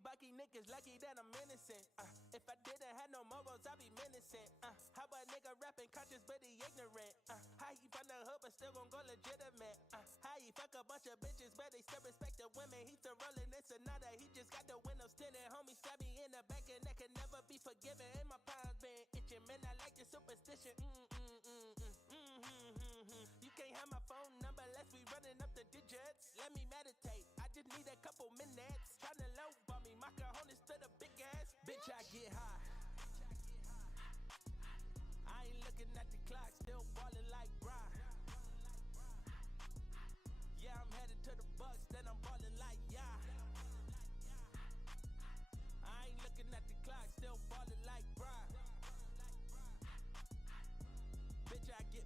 Bucky niggas lucky that I'm innocent. If I didn't have no morals, I'd be menacing. How a nigga rapping conscious but he ignorant? How he from the hood but still gon' go legitimate? How he fuck a bunch of bitches but they still respect the women? He still rolling in Sonata, he just got the windows tinted. Homie stab me in the back and that can never be forgiven. And my palms been itching, man, I like the superstition. You can't have my phone number unless we running up the digits. Let me meditate, I just need a couple minutes. Tryna low for me, my cojones to the big ass. Bitch, I get high. I ain't looking at the clock, still ballin' like Brian. Yeah, I'm headed to the Bucks, then I'm ballin' like yeah. I ain't looking at the clock, still ballin' like Brian. Bitch, I get.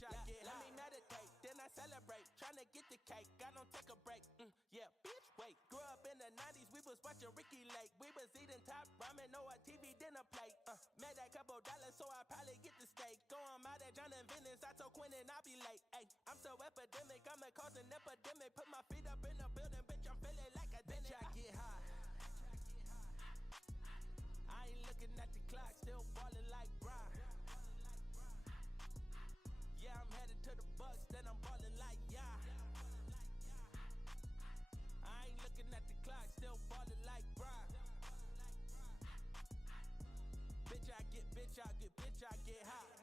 Let me meditate, then I celebrate. Tryna get the cake, I don't take a break. Yeah, bitch, wait. Grew up in the 90s, we was watching Ricky Lake. We was eating top ramen, no a TV dinner plate. Made a couple dollars, so I probably get the steak. Go on out at John and Venice, I told Quinn and I'll be late. Ay, I'm so epidemic, I'ma cause an epidemic. Put my feet up in the building, bitch, I'm feeling like a bitch, I get high. I ain't looking at the clock, still ballin' like Brian. Yeah, I'm headed to the Bucks, then I'm ballin' like yeah. I ain't looking at the clock, still ballin' like Brian. Bitch, I get high.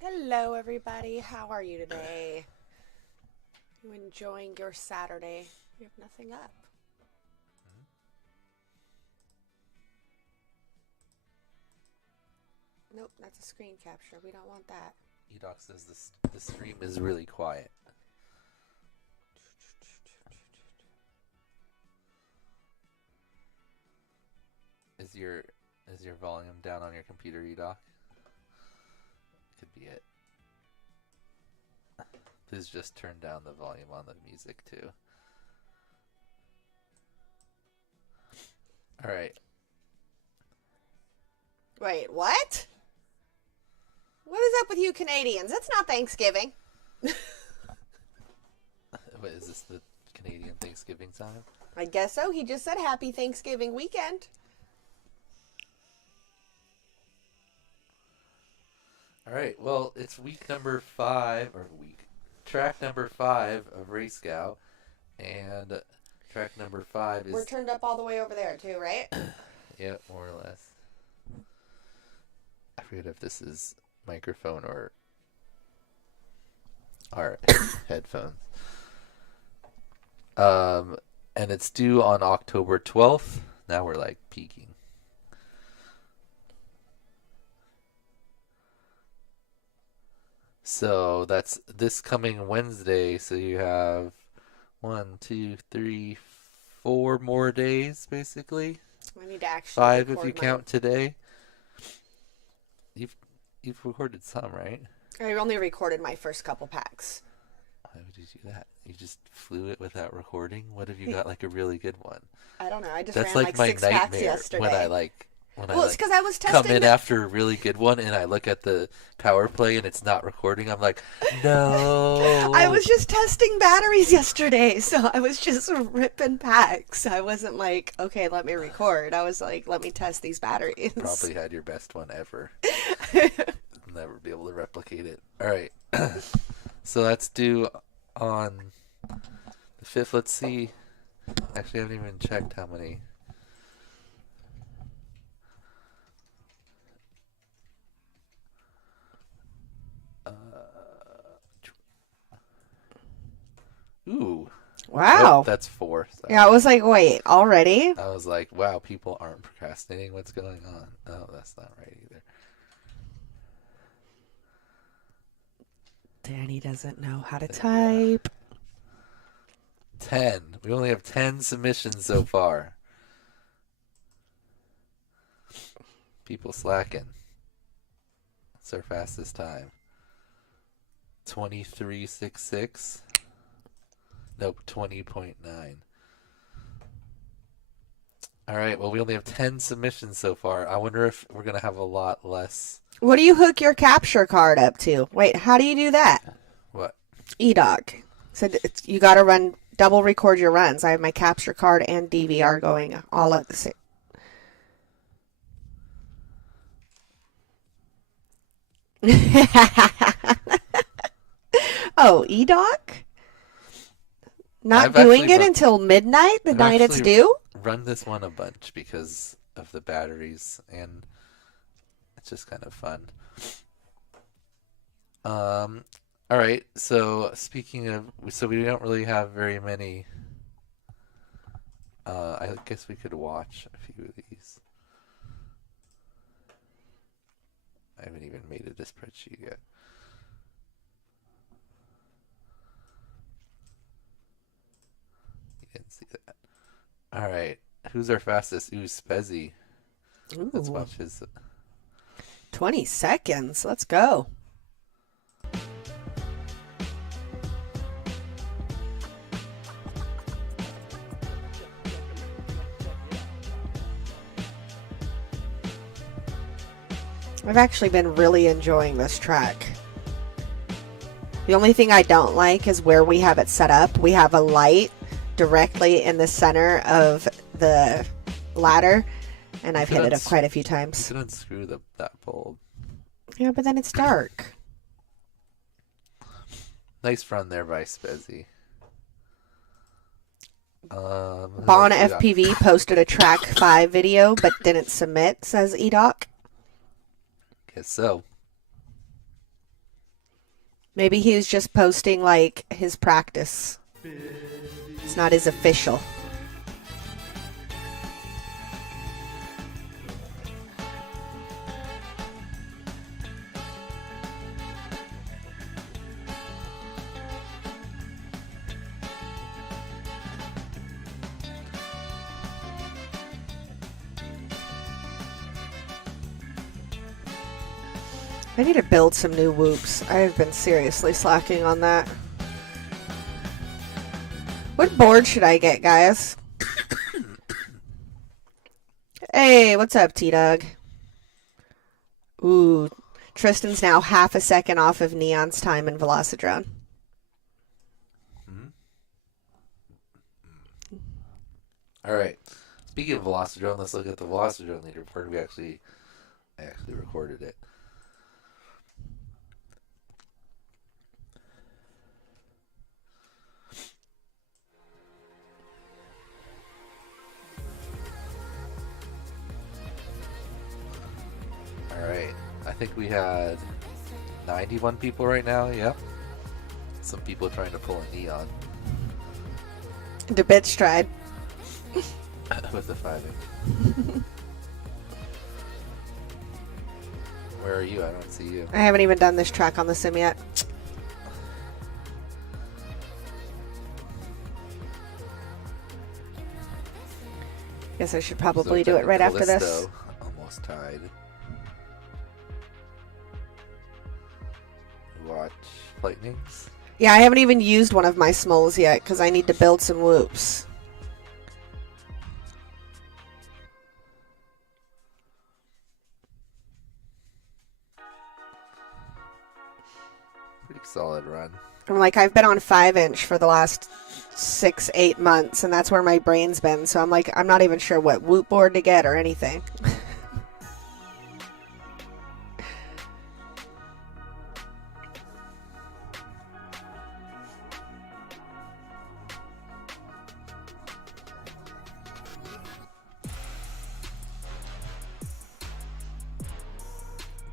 Hello, everybody. How are you today? You enjoying your Saturday? You have nothing up. Nope, that's a screen capture. We don't want that. Edoc says the stream is really quiet. Is your volume down on your computer, Edoc? Could be it. Please just turn down the volume on the music too. All right. Wait, what? What is up with you Canadians? It's not Thanksgiving. What is this, the Canadian Thanksgiving time? I guess so. He just said happy Thanksgiving weekend. All right. Well, it's track number 5 of RaceGOW, and track number 5 is. We're turned up all the way over there too, right? Yeah, more or less. I forget if this is microphone or our headphones. And it's due on October 12th. Now we're like peaking. So that's this coming Wednesday. So you have 1, 2, 3, 4 more days, basically. I need to actually 5 if you count today. You've recorded some, right? I only recorded my first couple packs. Why would you do that? You just flew it without recording? What if you got like a really good one? I don't know. I just That's ran like like 6 my packs nightmare yesterday. when It's because I was testing. come in after a really good one and I look at the power play and it's not recording. I'm like, no. I was just testing batteries yesterday, so I was just ripping packs. I wasn't like, okay, let me record. I was like, let me test these batteries. Probably had your best one ever. Never be able to replicate it. All right. So that's due on the 5th. Let's see. Actually, I haven't even checked how many. Ooh. Wow. Oh, that's 4. Sorry. Yeah, I was like, wait, already? I was like, wow, people aren't procrastinating. What's going on? Oh, that's not right either. Danny doesn't know how to type. 10. We only have 10 submissions so far. People slacking. What's our fastest time? 23.66. Nope, 20.9. All right, well, we only have 10 submissions so far. I wonder if we're going to have a lot less. What do you hook your capture card up to? Wait, how do you do that? What? eDoc. Said you got to double record your runs. I have my capture card and DVR going all at the same. Oh, eDoc? Not doing it until midnight, the night it's due? Run this one a bunch because of the batteries, and it's just kind of fun. All right, so speaking of, so we don't really have very many. I guess we could watch a few of these. I haven't even made it a spreadsheet yet. You didn't see that. All right, who's our fastest? Ooh, Spezzy. Ooh. Let's watch his. 20 seconds. Let's go. I've actually been really enjoying this track. The only thing I don't like is where we have it set up. We have a light directly in the center of the ladder, and I've hit it quite a few times. You could unscrew that bulb. Yeah, but then it's dark. Nice run there by Spezzy. Bon FPV posted a track 5 video but didn't submit, says eDoc. Guess so. Maybe he was just posting like his practice. It's not his official. I need to build some new whoops. I've been seriously slacking on that. What board should I get, guys? Hey, what's up, T-Dog? Ooh, Tristan's now half a second off of Neon's time in Velocidrone. All right. Speaking of Velocidrone, let's look at the Velocidrone leaderboard. I actually recorded it. Alright, I think we had 91 people right now, yep. Some people trying to pull a Neon. The bitch tried. With the 5 Where are you? I don't see you. I haven't even done this track on the sim yet. Guess I should probably do it right after this. Almost tied. Watch lightnings. Yeah, I haven't even used one of my smoles yet because I need to build some whoops. Pretty solid run. I'm like, I've been on 5-inch for the last 6-8 months, and that's where my brain's been. So I'm like, I'm not even sure what whoop board to get or anything.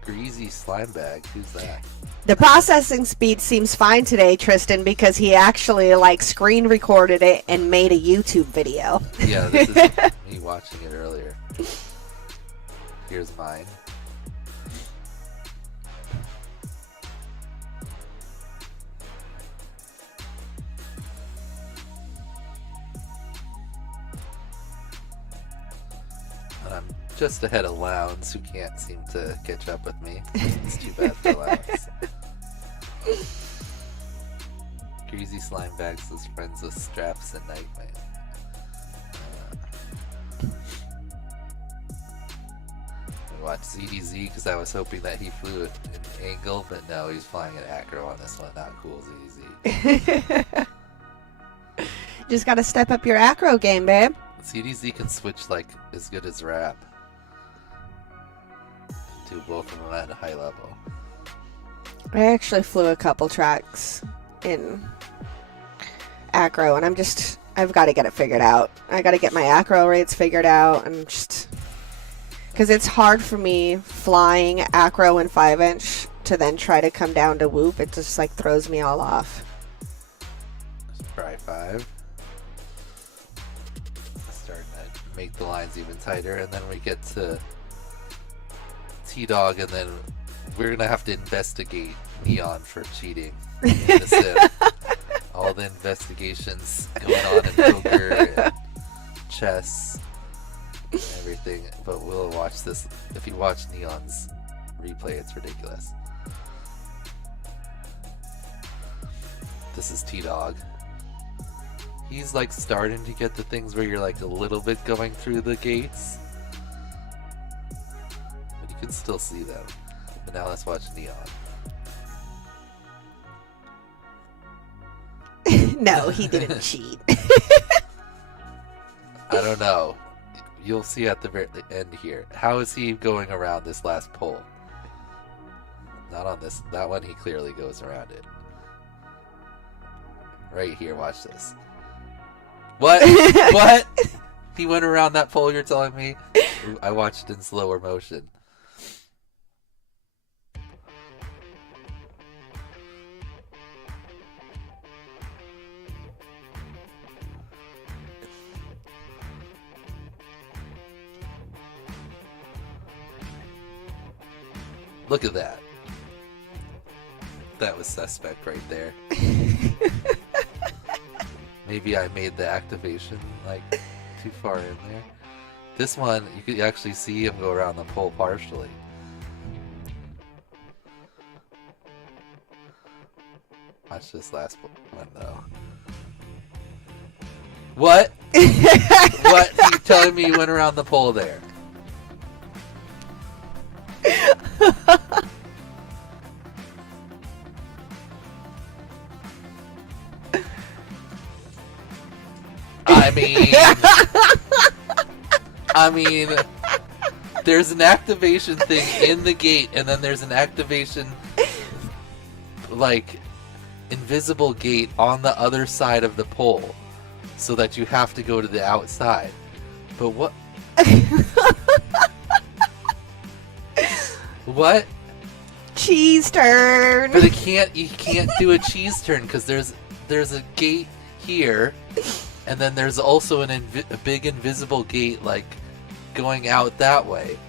Greasy slime bag. Who's that? The processing speed seems fine today, Tristan, because he actually like screen recorded it and made a YouTube video. Yeah, this is me watching it earlier. Here's mine. And I'm just ahead of Lowndes, who can't seem to catch up with me. It's too bad for Lowndes. Greasy slime bags was friends with Straps and Nightmare. I watched ZDZ because I was hoping that he flew an angle, but no, he's flying an acro on this one. Not cool, ZDZ. Just gotta step up your acro game, babe. ZDZ can switch like as good as Rap. Do both of them at a high level. I actually flew a couple tracks in acro, and I've got to get it figured out. I got to get my acro rates figured out, and just because it's hard for me flying acro and 5-inch to then try to come down to whoop. It just like throws me all off. Try 5. Starting to make the lines even tighter, and then we get to T-Dog, and then we're gonna have to investigate Neon for cheating in the sim. All the investigations going on in poker and chess and everything, but we'll watch this. If you watch Neon's replay, it's ridiculous. This is T-Dog. He's like starting to get the things where you're like a little bit going through the gates, but you can still see them. But now let's watch Neon. No, he didn't cheat. I don't know. You'll see at the very end here. How is he going around this last pole? Not on this. That one he clearly goes around it. Right here, watch this. What? What? He went around that pole, you're telling me? I watched it in slower motion. Look at that. That was suspect right there. Maybe I made the activation like too far in there. This one, you could actually see him go around the pole partially. Watch this last one though. What? What? You telling me you went around the pole there? I mean, there's an activation thing in the gate, and then there's an activation, like, invisible gate on the other side of the pole, so that you have to go to the outside. But what? What? Cheese turn. But you can't do a cheese turn because there's a gate here, and then there's also a big invisible gate like going out that way.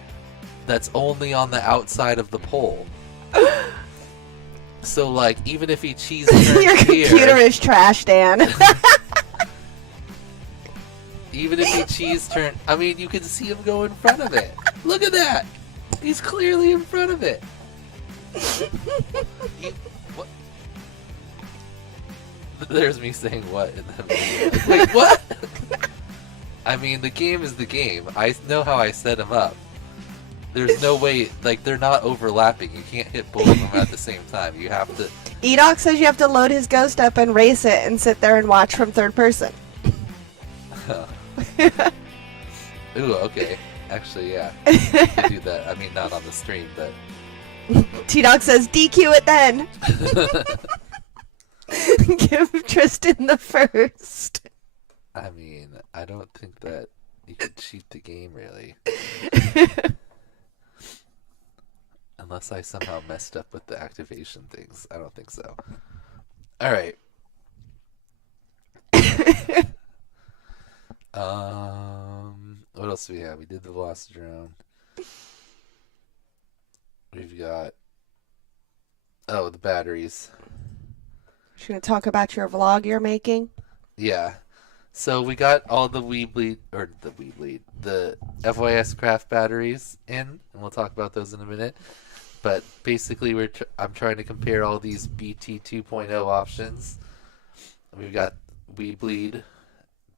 That's only on the outside of the pole. So like even if he cheese turns your computer is trash, Dan. Even if he cheese turn, I mean you can see him go in front of it. Look at that. He's clearly in front of it. What? There's me saying what in the video. Wait, what? I mean, the game is the game. I know how I set them up. There's no way, like, they're not overlapping. You can't hit both of them at the same time. You have to... Edoc says you have to load his ghost up and race it and sit there and watch from third person. Ooh, okay. Actually, yeah. You can do that. I mean, not on the stream, but... T-Dog says, DQ it then. Give Tristan the first. I mean, I don't think that you can cheat the game, really. Unless I somehow messed up with the activation things. I don't think so. Alright. What else do we have? We did the Velocidrome. We've got... Oh, the batteries. You're going to talk about your vlog you're making? Yeah. So we got all the the FYS Craft batteries in, and we'll talk about those in a minute. But basically, I'm trying to compare all these BT 2.0 options. We've got Weebleed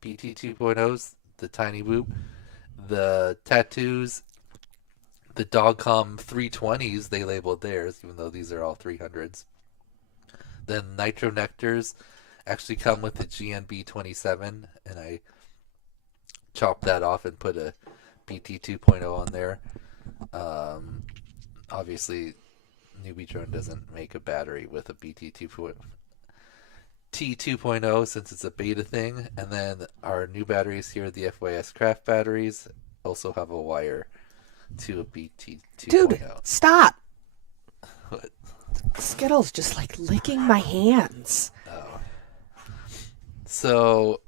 BT 2.0s, the Tiny Boop, the Tattoos, the Dogcom 320s, they labeled theirs, even though these are all 300s. Then Nitro Nectars actually come with the GNB 27, and I chopped that off and put a BT 2.0 on there. Obviously, Newbie Drone doesn't make a battery with a BT 2.0 since it's a beta thing. And then our new batteries here, the FYS Craft batteries, also have a wire to a BT 2.0. Dude, stop. What? Skittles just like licking my hands. Oh. So,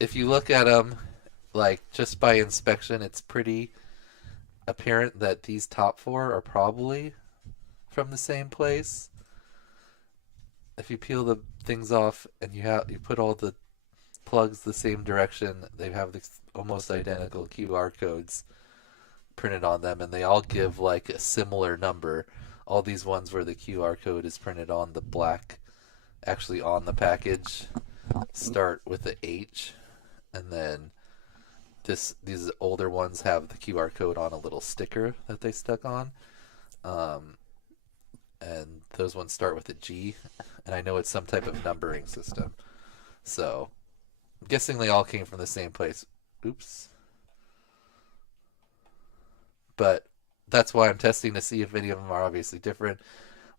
if you look at them, like just by inspection, it's pretty apparent that these top four are probably from the same place. If you peel the things off and you put all the plugs the same direction, they have this almost identical QR codes printed on them, and they all give like a similar number. All these ones where the QR code is printed on the black, actually on the package, start with the H, and then these older ones have the QR code on a little sticker that they stuck on, and those ones start with a G, and I know it's some type of numbering system, so I'm guessing they all came from the same place. Oops. But that's why I'm testing to see if any of them are obviously different.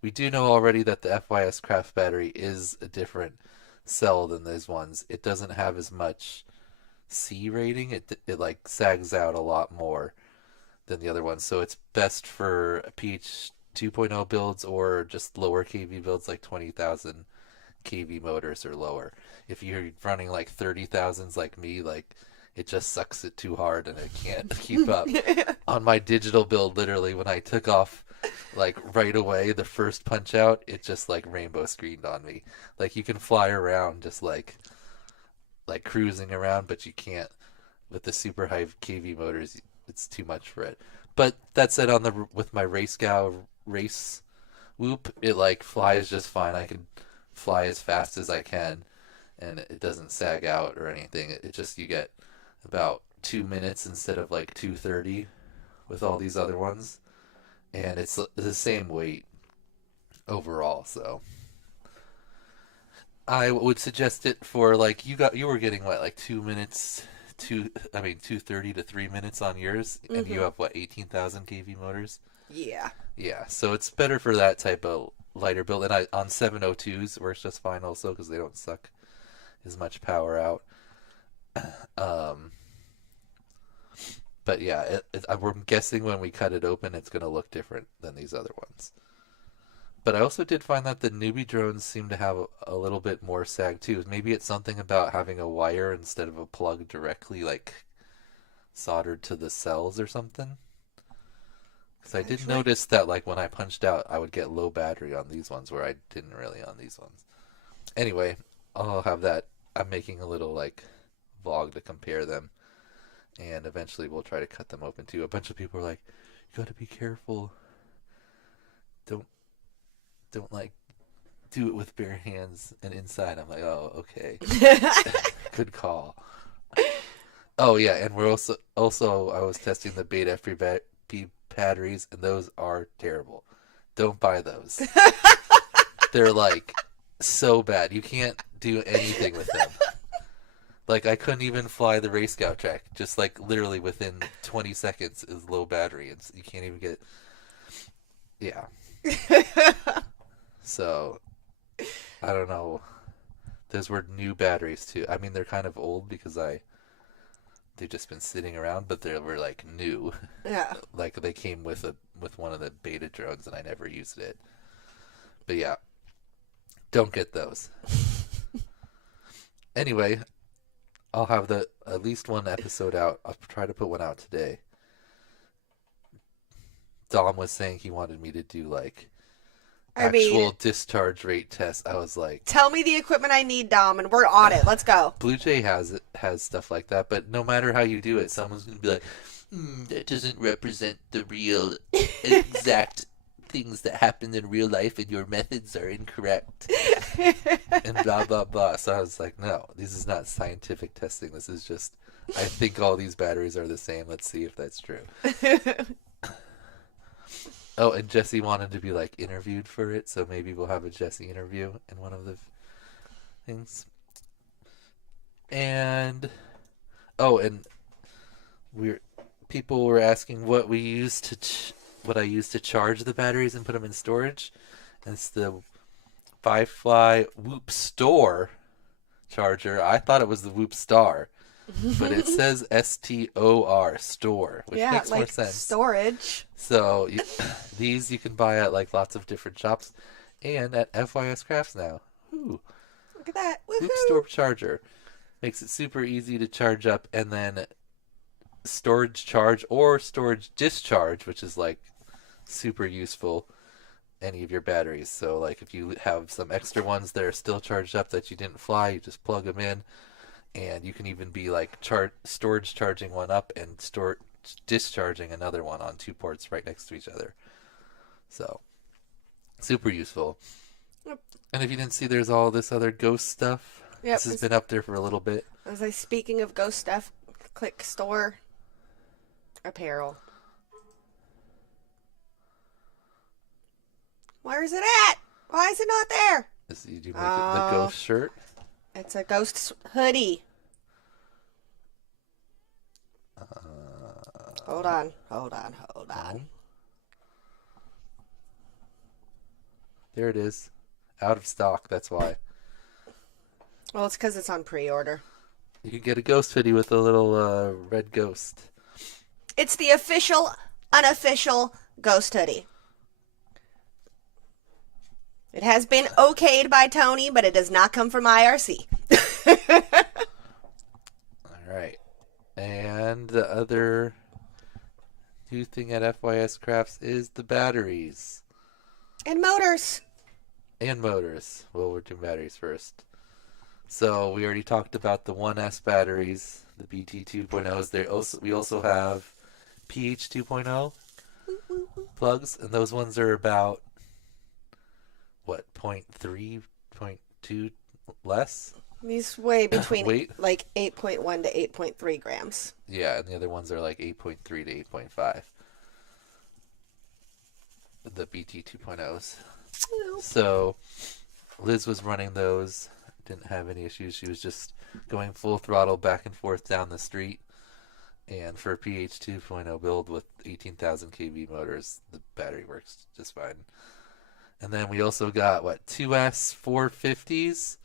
We do know already that the FYS Craft battery is a different cell than those ones. It doesn't have as much C rating. It like sags out a lot more than the other ones. So it's best for PH 2.0 builds or just lower kV builds like 20,000 kV motors or lower. If you're running like 30,000s like me, like it just sucks it too hard and it can't keep up. On my digital build, literally, when I took off like right away, the first punch out, it just like rainbow screened on me. Like you can fly around just like cruising around, but you can't with the super high kV motors. It's too much for it. But that said, on the with my RaceGOW race whoop, it like flies just fine. I can fly as fast as I can, and it doesn't sag out or anything. It just you get about 2 minutes instead of like 2:30 with all these other ones, and it's the same weight overall. So I would suggest it for like you were getting what like 2 minutes. 2:30 to 3 minutes on yours, and you have what 18,000 kV motors. Yeah. Yeah, so it's better for that type of lighter build, and on 702s works just fine also because they don't suck as much power out. But yeah, I'm guessing when we cut it open, it's going to look different than these other ones. But I also did find that the newbie drones seem to have a little bit more sag too. Maybe it's something about having a wire instead of a plug directly like soldered to the cells or something. Because I did notice that like when I punched out, I would get low battery on these ones where I didn't really on these ones. Anyway, I'll have that. I'm making a little like vlog to compare them, and eventually we'll try to cut them open too. A bunch of people are like, "You got to be careful. Don't like do it with bare hands and inside." I'm like, oh, okay. Good call. Oh yeah, and we're also I was testing the beta free batteries, and those are terrible. Don't buy those. They're like so bad. You can't do anything with them. Like I couldn't even fly the RaceGOW track. Just like literally within 20 seconds is low battery, and you can't even get. Yeah. So, I don't know. Those were new batteries too. I mean, they're kind of old because they've just been sitting around, but they were like new. Yeah. Like they came with one of the beta drones, and I never used it. But yeah, don't get those. Anyway, I'll have at least one episode out. I'll try to put one out today. Dom was saying he wanted me to do like actual discharge rate tests. I was like, tell me the equipment I need, Dom, and we're on it. Let's go. Blue Jay has stuff like that, but no matter how you do it, someone's gonna be like, that doesn't represent the real exact things that happen in real life, and your methods are incorrect, and blah blah blah. So I was like, no, this is not scientific testing. This is just, I think all these batteries are the same. Let's see if that's true. Oh, and Jesse wanted to be like interviewed for it, so maybe we'll have a Jesse interview in one of the things. And people were asking what we used to what I used to charge the batteries and put them in storage. And it's the Firefly Whoop Store charger. I thought it was the Whoop Star, but it says STOR store, which makes more sense. Storage. So these you can buy at like lots of different shops and at FYS Crafts now. Ooh. Look at that. Woohoo. Whoop Store charger makes it super easy to charge up, and then storage charge or storage discharge, which is like super useful any of your batteries. So like if you have some extra ones that are still charged up that you didn't fly, you just plug them in. And you can even be like storage charging one up and discharging another one on 2 ports right next to each other. So, super useful. Yep. And if you didn't see, there's all this other ghost stuff. Yep. This has been up there for a little bit. As I speaking of ghost stuff, click store apparel. Where is it at? Why is it not there? Did you make it the ghost shirt? It's a ghost hoodie. Hold on. There it is. Out of stock, that's why. Well, it's because it's on pre-order. You can get a ghost hoodie with a little red ghost. It's the official, unofficial ghost hoodie. It has been okayed by Tony, but it does not come from IRC. Alright. And the other new thing at FYS Crafts is the batteries. And motors. And motors. Well, we're doing batteries first. So we already talked about the 1S batteries, the BT 2.0s. We also have PH 2.0 plugs, and those ones are about what, 0.3, 0.2 less? These weigh between weight? like 8.1 to 8.3 grams. Yeah, and the other ones are like 8.3 to 8.5. The BT 2.0s. So Liz was running those, didn't have any issues. She was just going full throttle back and forth down the street. And for a PH 2.0 build with 18,000 kV motors, the battery works just fine. And then we also got, 2S 450s?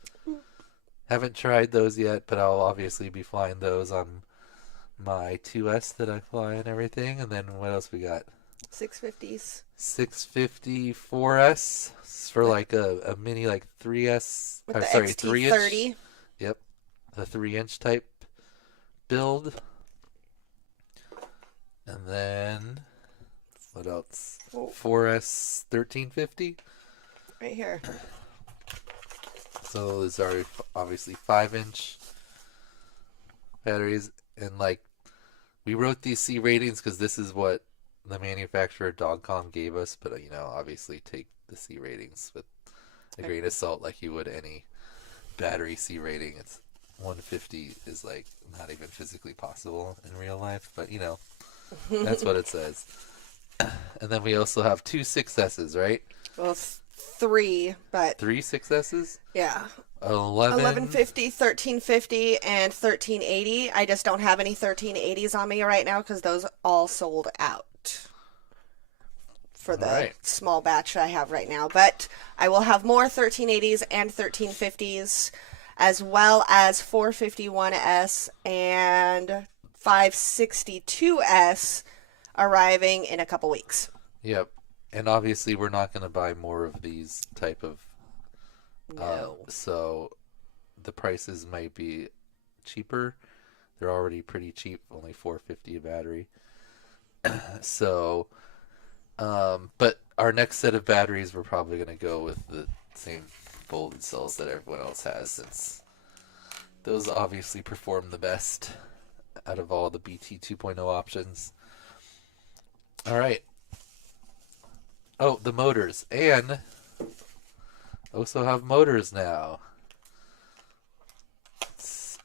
Haven't tried those yet, but I'll obviously be flying those on my 2S that I fly and everything. And then what else we got? 650s. 650 4S for like a mini 3S. With the 3-inch. XT30. Yep, the 3-inch type build. And then what else? 4S 1350. Right here. So those are obviously 5-inch batteries, and we wrote these C ratings because this is what the manufacturer Dogcom gave us, but obviously take the C ratings with a grain of salt like you would any battery C rating. It's 150 is not even physically possible in real life, but that's what it says. And then we also have 2 6S's, right? Well, 3, but 3 6S's? yeah. 1150, 1350, and 1380. I just don't have any 1380s on me right now because those all sold out for the small batch I have right now. But I will have more 1380s and 1350s, as well as 451S and 562S arriving in a couple weeks. Yep. And obviously we're not going to buy more of these type of so the prices might be cheaper. They're already pretty cheap, only $450 a battery. So but our next set of batteries, we're probably going to go with the same folded cells that everyone else has, since those obviously perform the best out of all the BT 2.0 options. All right. Oh, the motors. And also have motors now. It's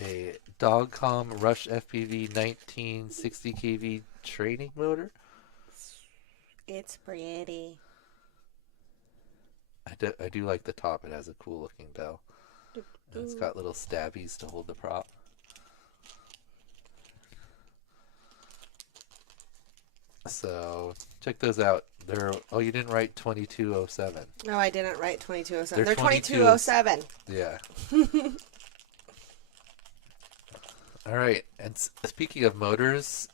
a Dogcom Rush FPV 1960 kV training motor. It's pretty. I do like the top. It has a cool looking bell. And it's got little stabbies to hold the prop. So check those out. You didn't write 2207. No, I didn't write 2207. They're 2207. 2207. Yeah. All right. And speaking of motors,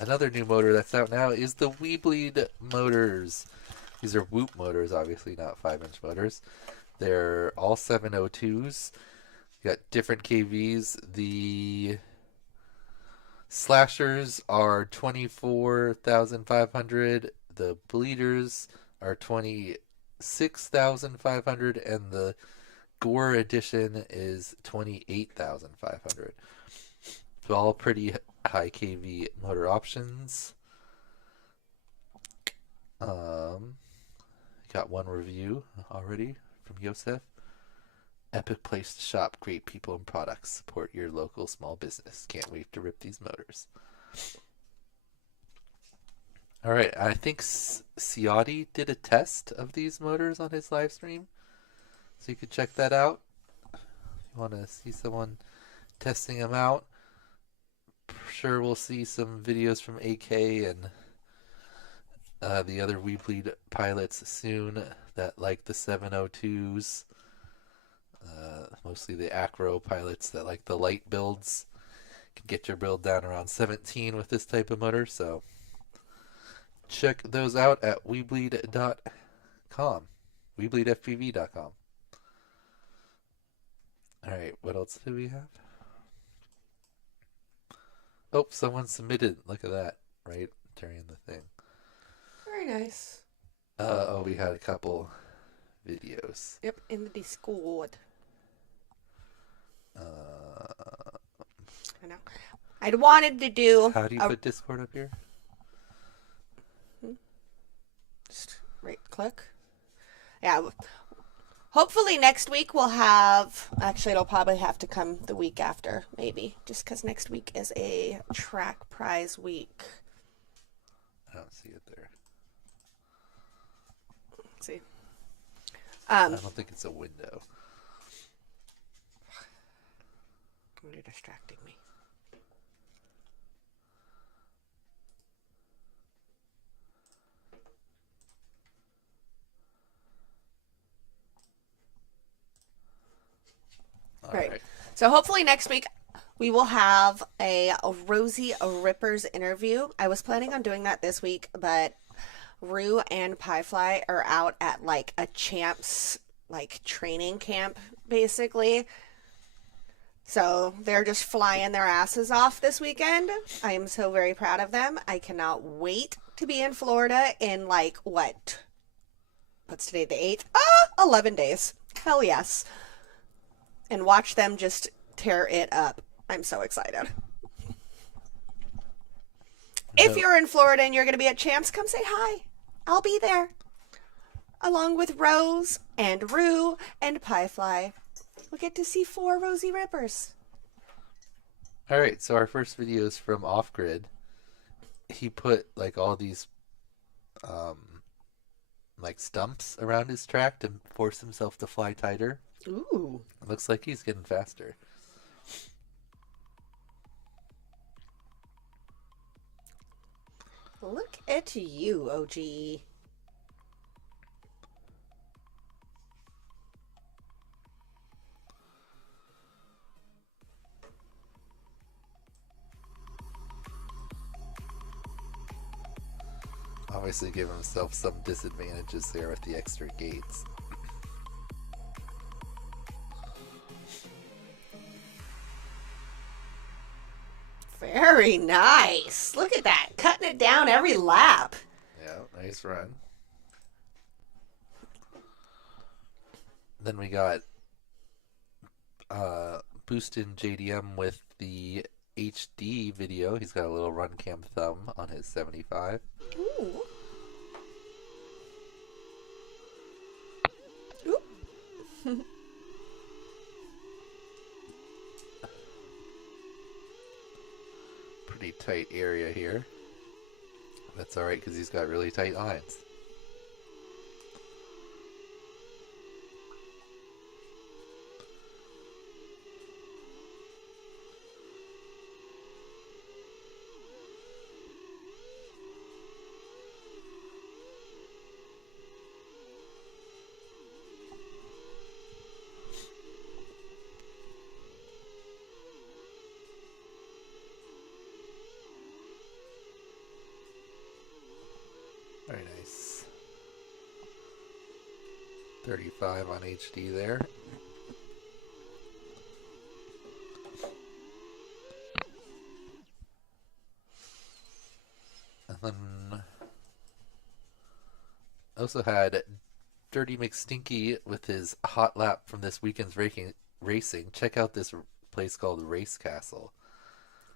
another new motor that's out now is the Weebleed motors. These are Whoop motors, obviously not 5-inch motors. They're all 702s. You got different KVs. The slashers are 24,500. The bleeders are 26,500, and the Gore edition is 28,500. So all pretty high KV motor options. Got one review already from Yosef. Epic place to shop, great people and products. Support your local small business. Can't wait to rip these motors. All right, I think Ciotti did a test of these motors on his live stream, so you could check that out. If you want to see someone testing them out, sure we'll see some videos from AK and the other Weebleed pilots soon that like the 702s. Mostly the Acro pilots that like the light builds. Can get your build down around 17 with this type of motor, so check those out at weebleed.com. weebleedfpv.com. Alright, what else do we have? Oh, someone submitted. Look at that, right during the thing. Very nice. We had a couple videos. Yep, in the Discord. I know. I'd wanted to do. How do you put Discord up here? Just right click. Yeah. Hopefully next week we'll have. Actually, it'll probably have to come the week after, maybe, just because next week is a track prize week. I don't see it there. Let's see. I don't think it's a window. You're distracting me. All right. So hopefully next week we will have a Rosie Rippers interview. I was planning on doing that this week, but Rue and Piefly are out at like a champs like training camp basically. So they're just flying their asses off this weekend. I am so very proud of them. I cannot wait to be in Florida in like what's today, the 8th? 11 days. Hell yes. And watch them just tear it up. I'm so excited. If you're in Florida and you're going to be at Champs, come say hi. I'll be there. Along with Rose and Rue and Piefly. We'll get to see 4 Rosie Rippers. All right, so our first video is from Off Grid. He put like all these like stumps around his track to force himself to fly tighter. Ooh. It looks like he's getting faster. Look at you, OG. Obviously give himself some disadvantages there with the extra gates. Very nice. Look at that. Cutting it down every lap. Yeah, nice run. Then we got Boostin' JDM with the HD video. He's got a little run cam thumb on his 75. Ooh. Ooh. Pretty tight area here. That's alright because he's got really tight lines. Very nice. 35 on HD there. And then also had Dirty McStinky with his hot lap from this weekend's racing. Check out this place called Race Castle.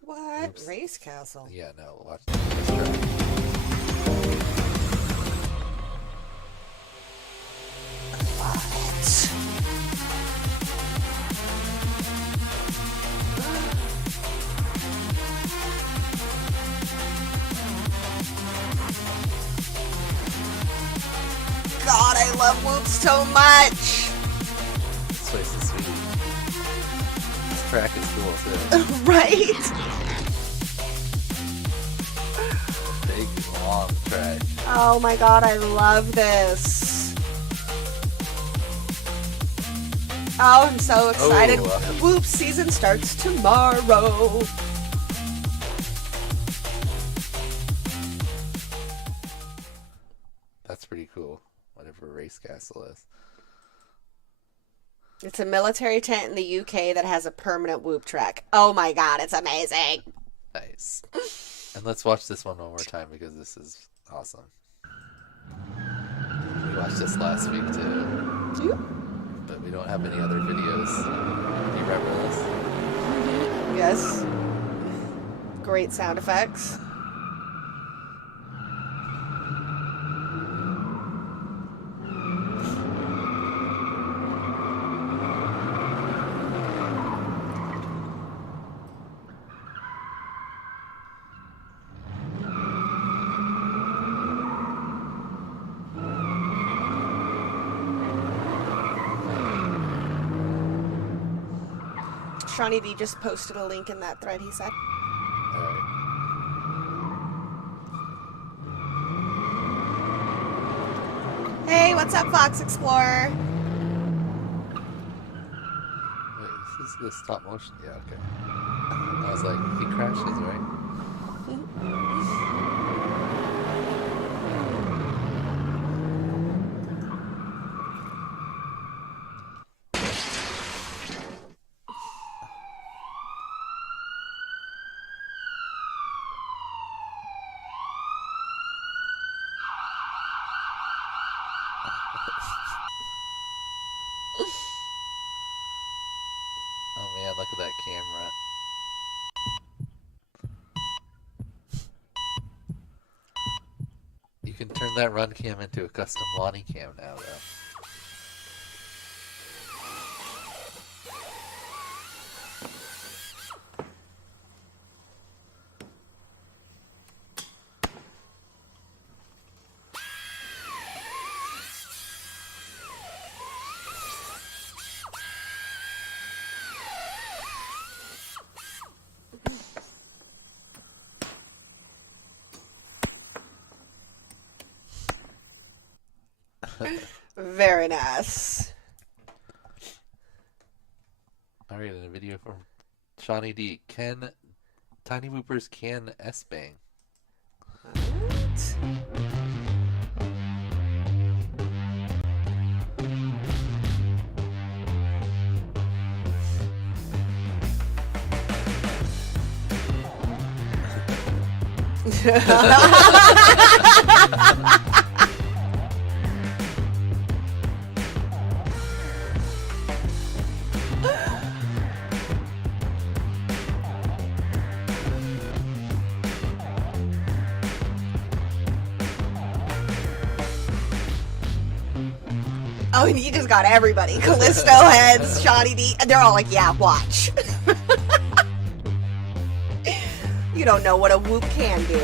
What? Oops. Race Castle? Yeah, no, watch this track. God, I love Whoops so much. This place is sweet. This track is cool too. Right? Big, long track. Oh my God, I love this. Oh, I'm so excited. Oh. Whoops season starts tomorrow. That's pretty cool. Whatever Race Castle is. It's a military tent in the UK that has a permanent Whoop track. Oh my God, it's amazing. Nice. And let's watch this one more time because this is awesome. just last week too. Yep. But we don't have any other videos. Any rebels? Yes. Great sound effects. Shawnee D just posted a link in that thread, he said. Alright. Hey, what's up, Fox Explorer? Wait, this is the stop motion? Yeah, okay. I was like, he crashes, right? Oh man, look at that camera. You can turn that run cam into a custom Lonnie cam now, though. Very nice. Alright, and a video from Shawnee D. Can Tiny Woopers can S-Bang? What? Oh, and you just got everybody. Callisto heads, Shawnee D. And they're all like, yeah, watch. You don't know what a whoop can do.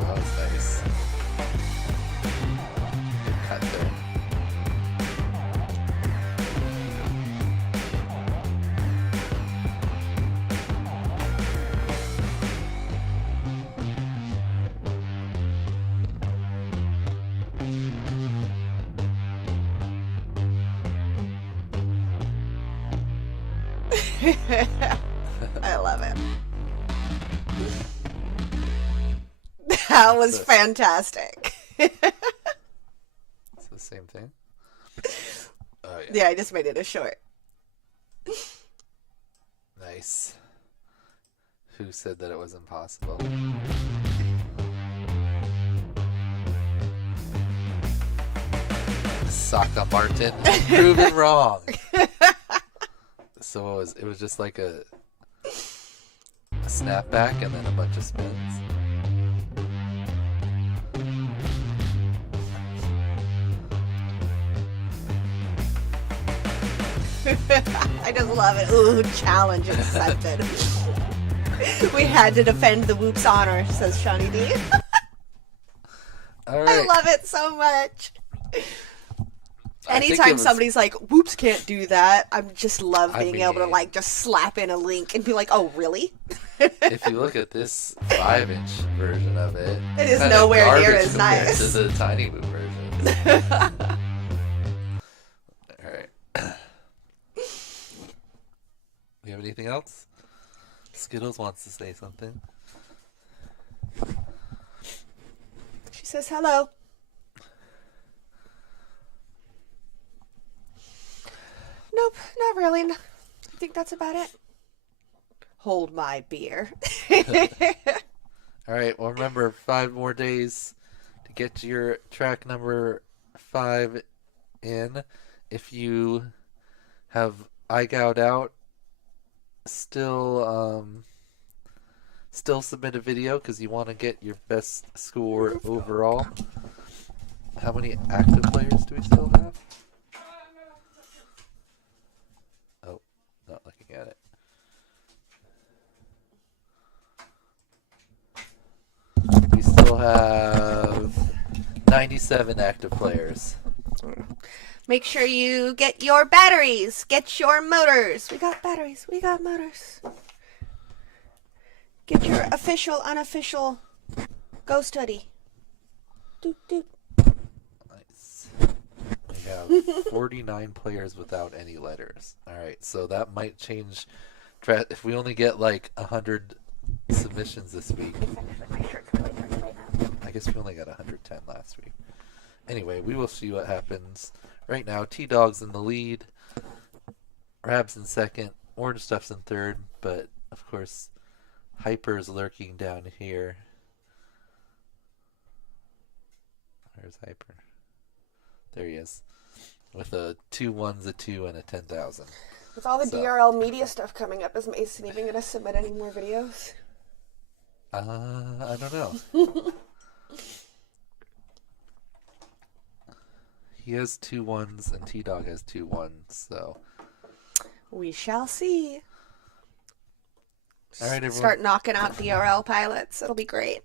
That was nice. Cut there. I love it. That was fantastic. It's the same thing. Oh yeah. Yeah, I just made it a short. Nice. Who said that it was impossible? Saka Martin proven wrong. So it was just like a snapback and then a bunch of spins. I just love it. Ooh, challenge accepted. We had to defend the Whoop's honor, says Shawnee D. All right. I love it so much. I think Anytime it was- somebody's like, Whoops can't do that, I just love I being able to mean- like just slap in a link and be like, oh, really? If you look at this 5-inch version of it, It is kinda nowhere near garbage as compared nice. to the Tiny Boot version. All right. We have anything else? Skittles wants to say something. She says hello. Nope, not really. I think that's about it. hold my beer. All right. Well, remember, 5 more days to get your track number 5 in. If you have IGOW'd out, still submit a video because you want to get your best score overall. How many active players do we still have? Oh, not looking at it. We still have 97 active players. Make sure you get your batteries. Get your motors. We got batteries. We got motors. Get your official, unofficial ghost hoodie. Doot, doot. Nice. We have 49 players without any letters. Alright, so that might change. If we only get like 100 submissions this week. I guess we only got 110 last week. Anyway, we will see what happens. Right now, T-Dog's in the lead. Rab's in second. Orange Stuff's in third. But, of course, Hyper's lurking down here. Where's Hyper? There he is. With a 2 1s, a 2, and a 10,000. With all the DRL media stuff coming up, is Mason even going to submit any more videos? I don't know. He has 2 1s and T-Dog has 2 1s, so. We shall see. All right, everyone. Start knocking out DRL pilots. It'll be great.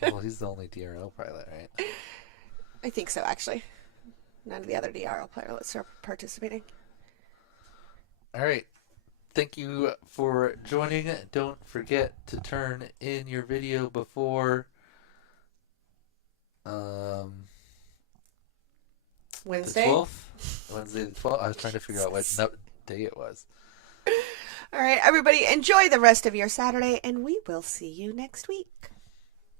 Well, he's the only DRL pilot, right? I think so, actually. None of the other DRL pilots are participating. All right. Thank you for joining. Don't forget to turn in your video before Wednesday? The 12th? Wednesday the 12th? I was trying to figure out what day it was. All right, everybody, enjoy the rest of your Saturday, and we will see you next week.